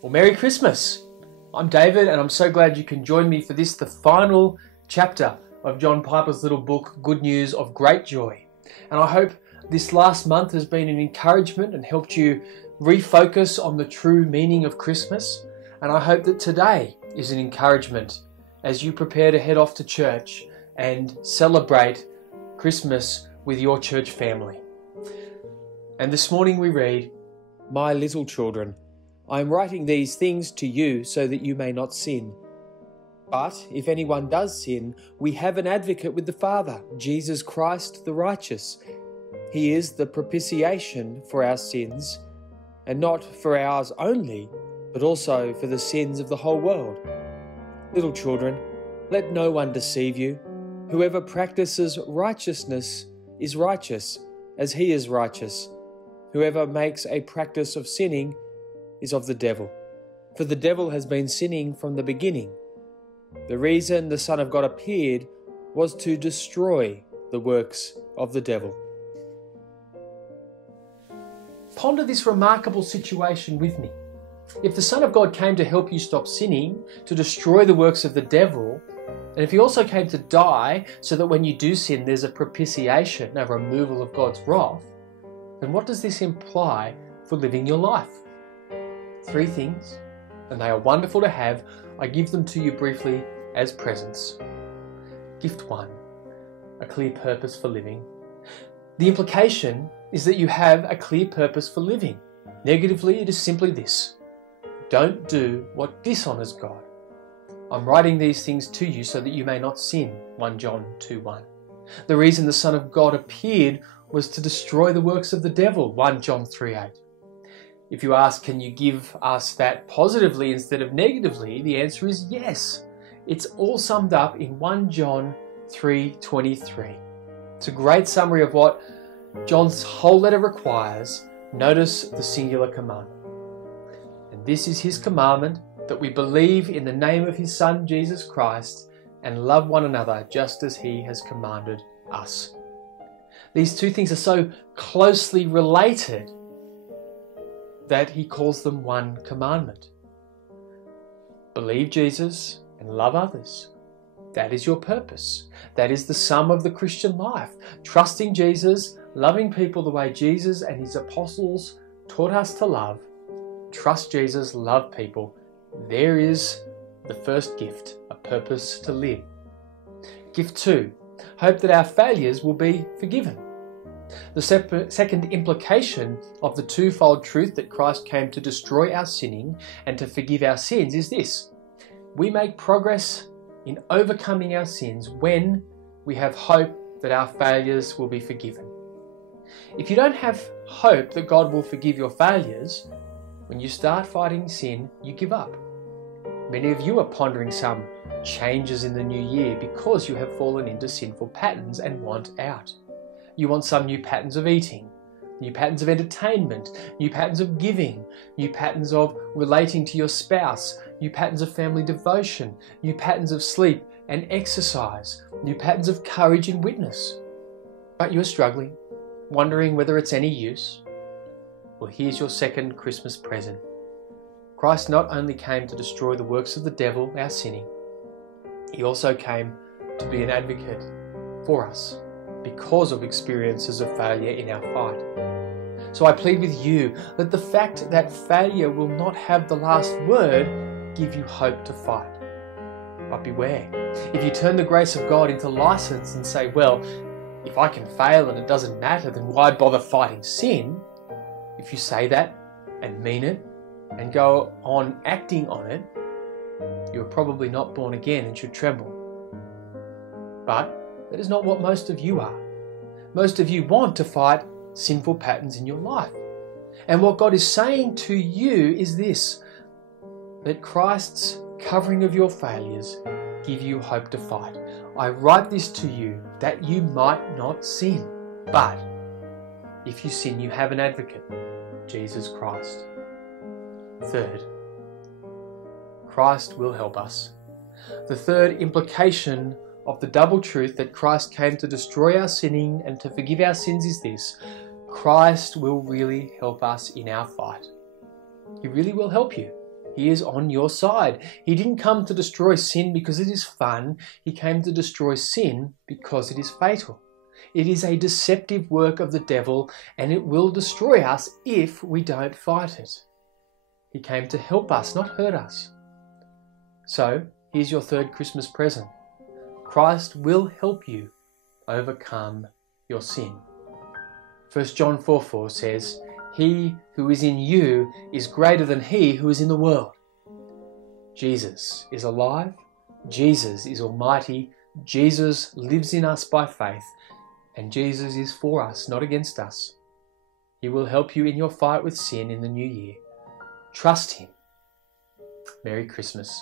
Well, Merry Christmas! I'm David and I'm so glad you can join me for this, the final chapter of John Piper's little book, Good News of Great Joy. And I hope this last month has been an encouragement and helped you refocus on the true meaning of Christmas. And I hope that today is an encouragement as you prepare to head off to church and celebrate Christmas with your church family. And this morning we read, "My little children, I am writing these things to you so that you may not sin. But if anyone does sin, we have an advocate with the Father, Jesus Christ the righteous. He is the propitiation for our sins, and not for ours only, but also for the sins of the whole world. Little children, let no one deceive you. Whoever practices righteousness is righteous, as he is righteous. Whoever makes a practice of sinning is of the devil. For the devil has been sinning from the beginning. The reason the Son of God appeared was to destroy the works of the devil." Ponder this remarkable situation with me. If the Son of God came to help you stop sinning, to destroy the works of the devil, and if he also came to die so that when you do sin there's a propitiation, a removal of God's wrath, then what does this imply for living your life? 3 things, and they are wonderful to have. I give them to you briefly as presents. Gift 1, a clear purpose for living. The implication is that you have a clear purpose for living. Negatively, it is simply this: don't do what dishonours God. I'm writing these things to you so that you may not sin, 1 John 2:1. The reason the Son of God appeared was to destroy the works of the devil, 1 John 3:8. If you ask, can you give us that positively instead of negatively? The answer is yes. It's all summed up in 1 John 3:23. It's a great summary of what John's whole letter requires. Notice the singular commandment. And this is his commandment, that we believe in the name of his Son, Jesus Christ, and love one another just as he has commanded us. These 2 things are so closely related that he calls them one commandment. Believe Jesus and love others. That is your purpose. That is the sum of the Christian life. Trusting Jesus, loving people the way Jesus and his apostles taught us to love. Trust Jesus, love people. There is the first gift, a purpose to live. Gift 2, hope that our failures will be forgiven. The second implication of the twofold truth that Christ came to destroy our sinning and to forgive our sins is this: we make progress in overcoming our sins when we have hope that our failures will be forgiven. If you don't have hope that God will forgive your failures, when you start fighting sin, you give up. Many of you are pondering some changes in the new year because you have fallen into sinful patterns and want out. You want some new patterns of eating, new patterns of entertainment, new patterns of giving, new patterns of relating to your spouse, new patterns of family devotion, new patterns of sleep and exercise, new patterns of courage and witness. But you're struggling, wondering whether it's any use. Well, here's your second Christmas present. Christ not only came to destroy the works of the devil, our sinning, he also came to be an advocate for us because of experiences of failure in our fight. So I plead with you, let the fact that failure will not have the last word give you hope to fight. But beware, if you turn the grace of God into license and say, well, if I can fail and it doesn't matter, then why bother fighting sin? If you say that and mean it and go on acting on it, you are probably not born again and should tremble. But that is not what most of you are. Most of you want to fight sinful patterns in your life. And what God is saying to you is this: that Christ's covering of your failures give you hope to fight. I write this to you that you might not sin. But if you sin, you have an advocate, Jesus Christ. Third, Christ will help us. The third implication of the double truth that Christ came to destroy our sinning and to forgive our sins is this: Christ will really help us in our fight. He really will help you. He is on your side. He didn't come to destroy sin because it is fun. He came to destroy sin because it is fatal. It is a deceptive work of the devil, and it will destroy us if we don't fight it. He came to help us, not hurt us. So, here's your third Christmas present. Christ will help you overcome your sin. 1 John 4:4 says, "He who is in you is greater than he who is in the world." Jesus is alive. Jesus is almighty. Jesus lives in us by faith. And Jesus is for us, not against us. He will help you in your fight with sin in the new year. Trust him. Merry Christmas.